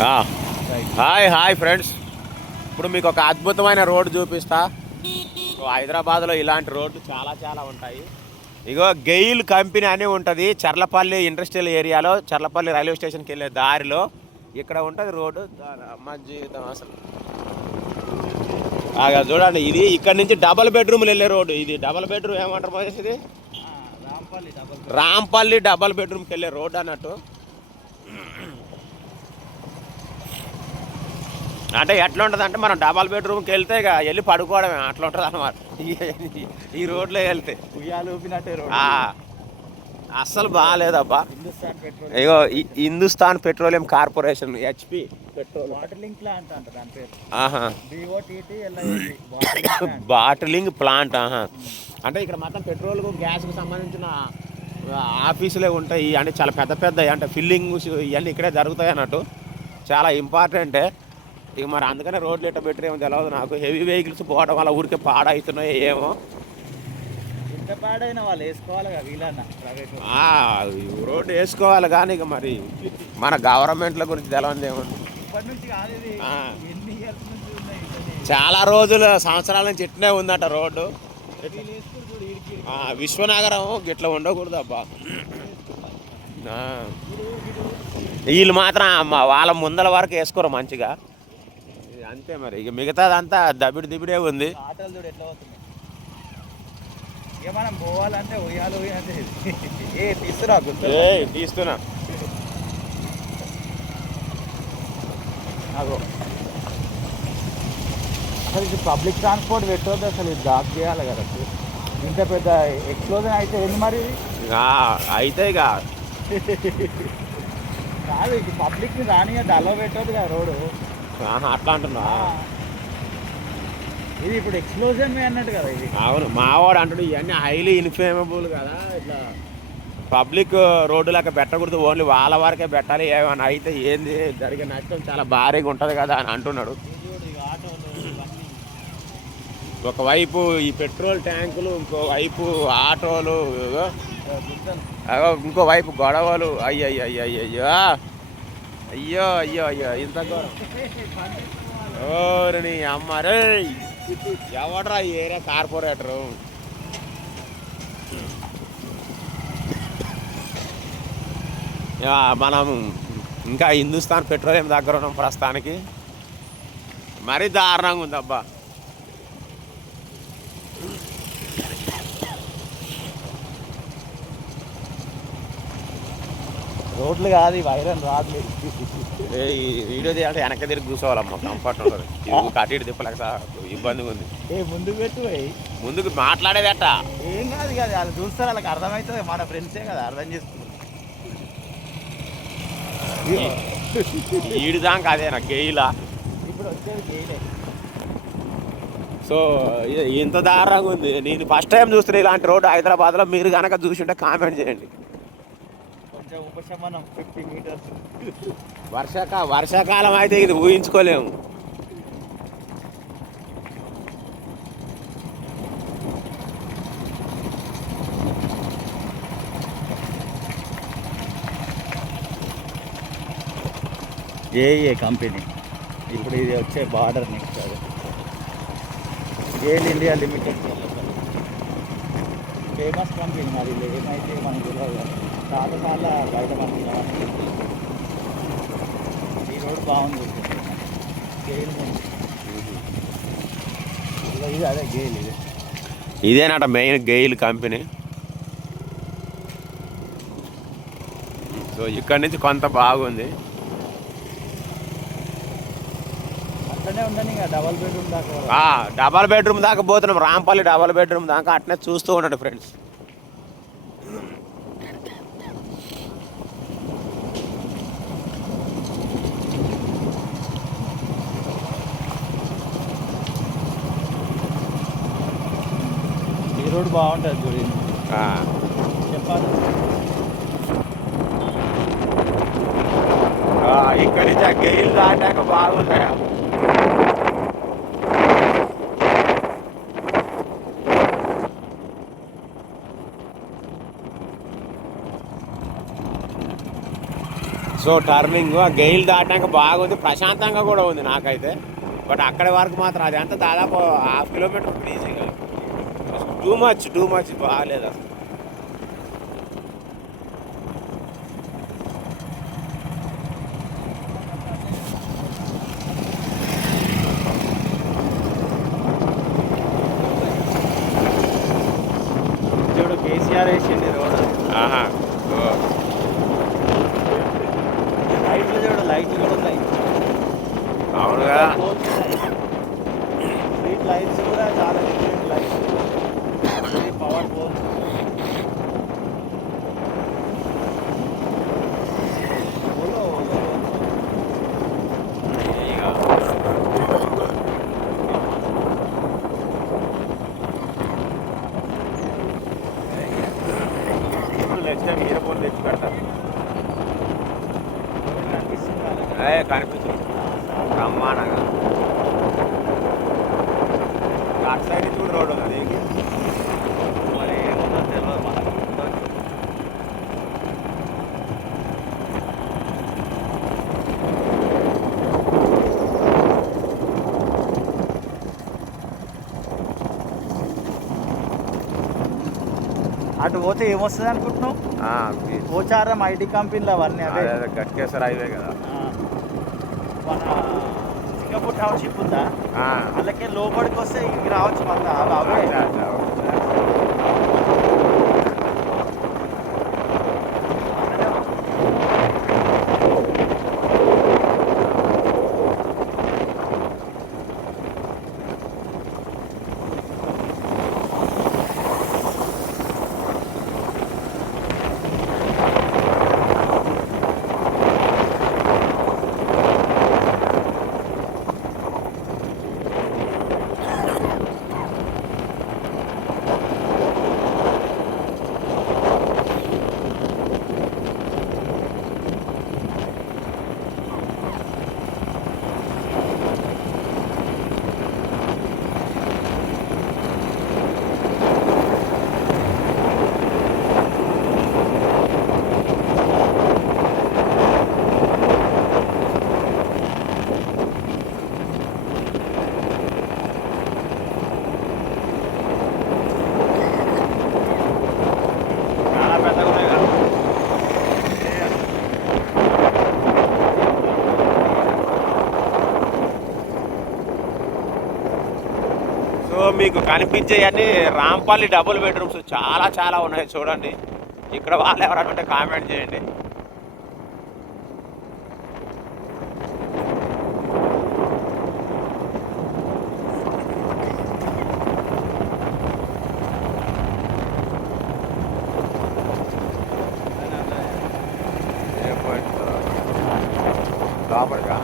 Hi hi friends, ఇప్పుడు మీకు ఒక అద్భుతమైన రోడ్డు చూపిస్తా. హైదరాబాద్లో ఇలాంటి రోడ్లు చాలా చాలా ఉంటాయి. ఇగో గెయిల్ కంపెనీ అని ఉంటుంది చర్లపల్లి ఇండస్ట్రియల్ ఏరియాలో, చర్లపల్లి రైల్వే స్టేషన్కి వెళ్ళే దారిలో ఇక్కడ ఉంటుంది రోడ్డు. మా జీవితం అసలు చూడండి, ఇది ఇక్కడ నుంచి డబల్ బెడ్రూమ్లు వెళ్ళే రోడ్డు. ఇది డబల్ బెడ్రూమ్ ఏమంటారు పోయేసి, ఇది రాంపల్లి డబల్ బెడ్రూమ్కి వెళ్ళే రోడ్డు అన్నట్టు. అంటే ఎట్లా ఉంటుంది అంటే, మనం డబల్ బెడ్రూమ్కి వెళ్తే ఇక వెళ్ళి పడుకోవడమే, అట్లా ఉంటుంది అనమాట ఈ రోడ్లో వెళ్తే. అస్సలు బాగాలేదబ్బా. ఇగో Hindustan petroleum corporation, HP petrol bottling plant. అంటే ఇక్కడ మొత్తం పెట్రోల్కు గ్యాస్కు సంబంధించిన ఆఫీసులే ఉంటాయి. అంటే చాలా పెద్ద పెద్ద, అంటే ఫిల్లింగ్ ఇవన్నీ ఇక్కడే జరుగుతాయి అన్నట్టు. చాలా ఇంపార్టెంటే. ఇక మరి అందుకనే రోడ్లు ఎట్ట పెట్టరేమో తెలియదు నాకు. హెవీ వెహికల్స్ పోవడం వల్ల ఊరికే పాడవుతున్నాయో ఏమో. ఇంత పాడైన వాళ్ళు వేసుకోవాలి రోడ్డు వేసుకోవాలి కానీ ఇక మరి మన గవర్నమెంట్ల గురించి తెలియదేమో. చాలా రోజులు సంవత్సరాల నుంచి ఇట్నే ఉందట రోడ్డు. విశ్వనగరం గిట్లా ఉండకూడదు అబ్బా. వీళ్ళు మాత్రం వాళ్ళ ముందల వరకు వేసుకోరు మంచిగా, అంతే. మరి ఇక మిగతాదంతా దిబిడే ఉంది. ఆటోలు చూడు ఎట్లా అవుతుంది. ఇక మనం పోవాలంటే ఉయ్యాలు తీస్తున్నా. అసలు ఇది పబ్లిక్ ట్రాన్స్పోర్ట్ పెట్టవద్దు, అసలు ఇది జాబ్ చేయాలి కదా. ఇంత పెద్ద ఎక్స్ప్లోజన్ అయితే ఏంది మరి. అయితే ఇక కాదు, ఇది పబ్లిక్ని రానియద్దు, అలో పెట్టవద్దు కదా రోడ్డు. అట్లా అంటున్నా. ఇది ఇప్పుడు ఎక్స్ప్లోజన్ అన్నట్టు కదా ఇది. అవును, మావాడు అంటాడు ఇవన్నీ హైలీ ఇన్ఫ్లేమబుల్ కదా, ఇట్లా పబ్లిక్ రోడ్డు లెక్క పెట్టకూడదు, ఓన్లీ వాళ్ళ వరకే పెట్టాలి. ఏమైనా అయితే ఏంది జరిగే నష్టం చాలా భారీగా ఉంటుంది కదా అని అంటున్నాడు. ఒకవైపు ఈ పెట్రోల్ ట్యాంకులు, ఇంకోవైపు ఆటోలు, ఇంకోవైపు గొడవలు. అయ్యో అయ్యో అయ్యో అయ్యో ఇంత ఘోరం. ఓరి అమ్మారే, ఎవడరా ఈ ఏరియా కార్పొరేటరు. మనం ఇంకా హిందుస్థాన్ పెట్రోలియం దగ్గర ఉన్నాం ప్రస్తుతానికి. మరీ దారుణంగా ఉందబ్బా. రోడ్లు కాదు, వైరల్ రాదు. వీడియో చేయాలంటే వెనక తిరిగి కూర్చోవాలమ్మా, కంఫర్ట్ ఉంటుంది. అటు ఇటు తిప్పలేక ఇబ్బందిగా ఉంది. ముందుకు పెట్టు, ముందుకు మాట్లాడేదట ఏం కాదు కదా, వాళ్ళు చూస్తారు, వాళ్ళకి అర్థమవుతుంది. మన ఫ్రెండ్సే కదా, అర్థం చేసుకున్నారు. ఈడు దాకా అదేనా గెయిలా? ఇప్పుడు వచ్చేది గెయిలే. సో ఇంత దారుణంగా ఉంది. నేను ఫస్ట్ టైం చూస్తున్నా ఇలాంటి రోడ్డు హైదరాబాద్లో. మీరు కనుక చూసి ఉంటే కామెంట్ చేయండి. ఉపశమనం 50 మీటర్స్. వర్షాకాలం అయితే ఇది ఊహించుకోలేము. ఏ కంపెనీ ఇప్పుడు ఇది వచ్చే బార్డర్ నెక్స్ట్ అది GAIL India limited. Famous company. మరి ఏమైతే మనకు తెలియదు. చాలా చాలా బయట పంపించాలి. ఈ రోడ్ బాగుంది. గెయిల్ ఇది అదే గెయిల్. ఇదేనట మెయిన్ గెయిల్ కంపెనీ. సో ఇక్కడ నుంచి కొంత బాగుంది. అట్లనే ఉందని డబల్ బెడ్రూమ్ దాకా. డబల్ బెడ్రూమ్ దాకా పోతున్నాం. రాంపల్లి డబల్ బెడ్రూమ్ దాకా అట్నే చూస్తూ ఉండండి ఫ్రెండ్స్. ఈ రోడ్ బాగుంటుంది చూడండి. చెప్పాలి, ఇక్కడి నుంచి గెయిల్ దాటాక బాగుంటాయా. సో సో టర్నింగ్ ఆ గెయిల్ దాటాక బాగుంది, ప్రశాంతంగా కూడా ఉంది నాకైతే. బట్ అక్కడి వరకు మాత్రం అది అంతా దాదాపు 1/2 కిలోమీటర్ ఈజీగా. టూ మచ్ బాగాలేదు అసలు. చూడు కేసీఆర్ వేసింది రోడ్. ఆహా. ఓ. లైట్లు చూడు, లైట్లు కూడా ఉన్నాయి. అవునుగా. స్ట్రీట్ లైట్స్ కూడా చాలా different lights, very powerful. Next time hero phone తెచ్చి పెడతారు. కనిపిస్తుంది బ్రహ్మాండంగా. అటు సైడ్ నుంచి కూడా రోడ్ ఉంది. మరి ఏముందో తెలియదు మనకు. అటు పోతే ఏమొస్తుంది అనుకుంటున్నావు? పోచారం ఐటీ కంపెనీలు అవన్నీ అవే. గట్కేశ్వర హైవే కదా. మన సింగపూర్ టౌన్షిప్ ఉందా, వాళ్ళకే లోపలికి వస్తే ఇవి రావచ్చు మళ్ళీ అవే. సో మీకు కనిపించేవన్నీ రాంపల్లి డబుల్ బెడ్రూమ్స్ చాలా ఉన్నాయి చూడండి. ఇక్కడ వాళ్ళు ఎవరంటే కామెంట్ చేయండి. లోపలిగా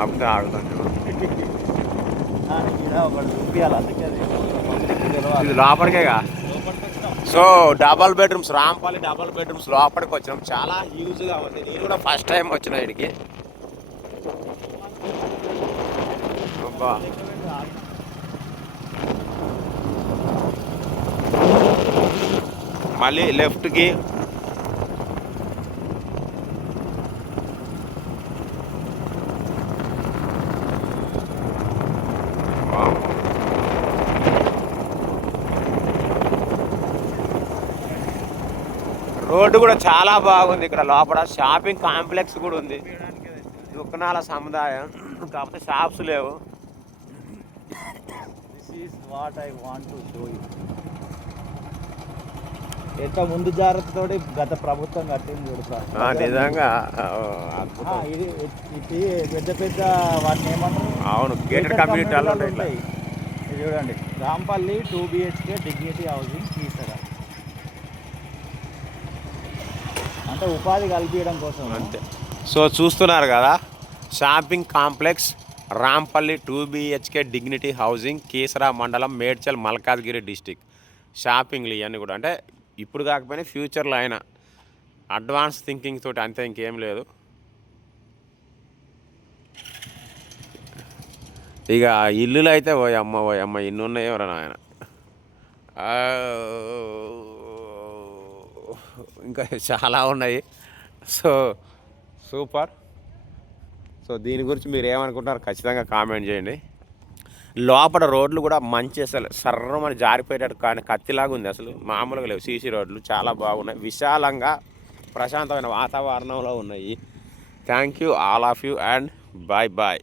ఆపితే ఆడుతాను. ఇది లోపలికేగా. So double bedrooms, Rampalli double bedrooms లోపలికి వచ్చినాం. చాలా హ్యూజ్గా ఉంది. నేను కూడా ఫస్ట్ టైం వచ్చిన ఇక్కడికి. అబ్బా, మళ్ళీ లెఫ్ట్కి రోడ్డు కూడా చాలా బాగుంది. ఇక్కడ లోపల షాపింగ్ కాంప్లెక్స్ కూడా ఉంది, దుకాణాల సముదాయం. కాకపోతే షాప్స్ లేవు. ఎంత ముందు జాగ్రత్తతోటి గత ప్రభుత్వం కట్టింది చూడు. నిజంగా ఇది పెద్ద పెద్ద వాటిని ఏమంటారు, అవును, గేటెడ్ కమ్యూనిటీలు ఉంటాయి. చూడండి, Rampalli 2 BHK dignity housing Keesara, అంటే ఉపాధి కల్పించడం కోసం అంతే. సో చూస్తున్నారు కదా, shopping complex Rampalli 2 BHK dignity housing, Keesara మండలం, మేడ్చల్, మల్కాజ్గిరి డిస్టిక్. షాపింగ్లు ఇవన్నీ కూడా అంటే ఇప్పుడు కాకపోయినా ఫ్యూచర్లో అయినా అడ్వాన్స్ థింకింగ్ తోటి, అంతే, ఇంకేం లేదు. ఇక ఇల్లులు అయితే ఓ అమ్మ ఇన్ని ఉన్నాయి ఎవరన్నా ఆయన ఇంకా చాలా ఉన్నాయి. So super. సో దీని గురించి మీరు ఏమనుకుంటున్నారు ఖచ్చితంగా కామెంట్ చేయండి. లోపల రోడ్లు కూడా మంచి అసలు సర్రమని జారిపోయేటట్టు కానీ కత్తిలాగా ఉంది, అసలు మామూలుగా లేవు. సీసీ రోడ్లు చాలా బాగున్నాయి, విశాలంగా ప్రశాంతమైన వాతావరణంలో ఉన్నాయి. Thank you all of you and bye bye.